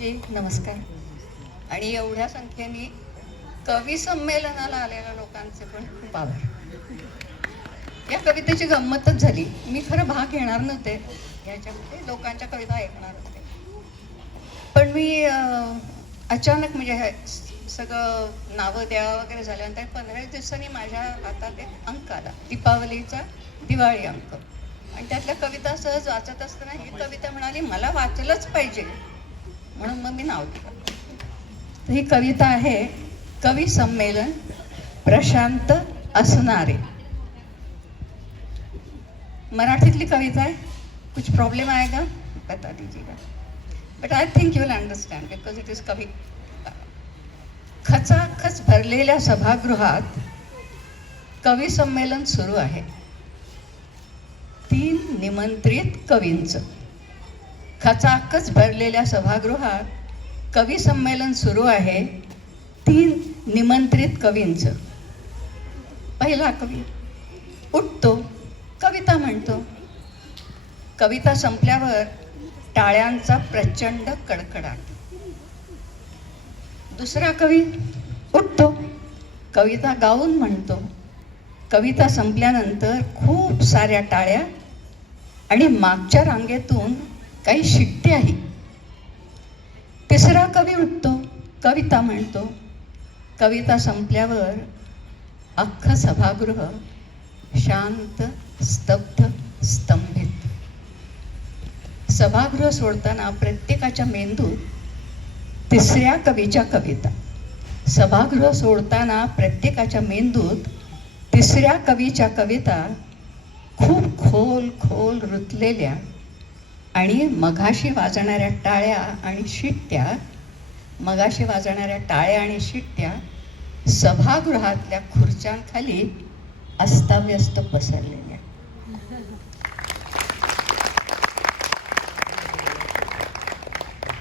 मॅडमजी नमस्कार. आणि एवढ्या संख्येने कवी संमेलनाला आलेल्या लोकांचे पण खूप आभार. या कवितेची गंमतच झाली. मी खरं भाग घेणार नव्हते. याच्यामध्ये लोकांच्या कविता ऐकणार होते. पण मी अचानक म्हणजे हे सगळं नावं द्या वगैरे झाल्यानंतर पंधरा दिवसांनी माझ्या हातात एक अंक आला. दीपावलीचा दिवाळी अंक. आणि त्यातल्या कविता सहज वाचत असताना ही कविता म्हणाली मला वाचलंच पाहिजे. म्हणून मग मी नाव दिलं. ही कविता आहे कवी संमेलन प्रशांत असणारे. मराठीतली कविता आहे. कुछ प्रॉब्लेम आएगा? बता दीजिएगा. But I think you will understand because it is कवी. खचाखच भरलेल्या सभागृहात कवी संमेलन सुरू आहे. तीन निमंत्रित कवींचं. खचाखच भरलेल्या सभागृहात कवी संमेलन सुरू आहे. तीन निमंत्रित कवींचं. पहिला कवी उठतो कविता म्हणतो. कविता संपल्यावर टाळ्यांचा प्रचंड कडकडाट. दुसरा कवी उठतो कविता गाऊन म्हणतो. कविता संपल्यानंतर खूप साऱ्या टाळ्या आणि मागच्या रांगेतून काही शिट्ट्याही तिसरा कवी उठतो कविता म्हणतो. कविता संपल्यावर अख्खं सभागृह शांत स्तब्ध स्तंभित. सभागृह सोडताना प्रत्येकाच्या मेंदूत तिसऱ्या कवीच्या कविता. सभागृह सोडताना प्रत्येकाच्या मेंदूत तिसऱ्या कवीच्या कविता खूप खोल खोल रुतलेल्या आणि मघाशी वाजणाऱ्या टाळ्या आणि शिट्ट्या मगाशी वाजणाऱ्या टाळ्या आणि शिट्ट्या सभागृहातल्या खुर्च्यांखाली अस्ताव्यस्त पसरलेल्या.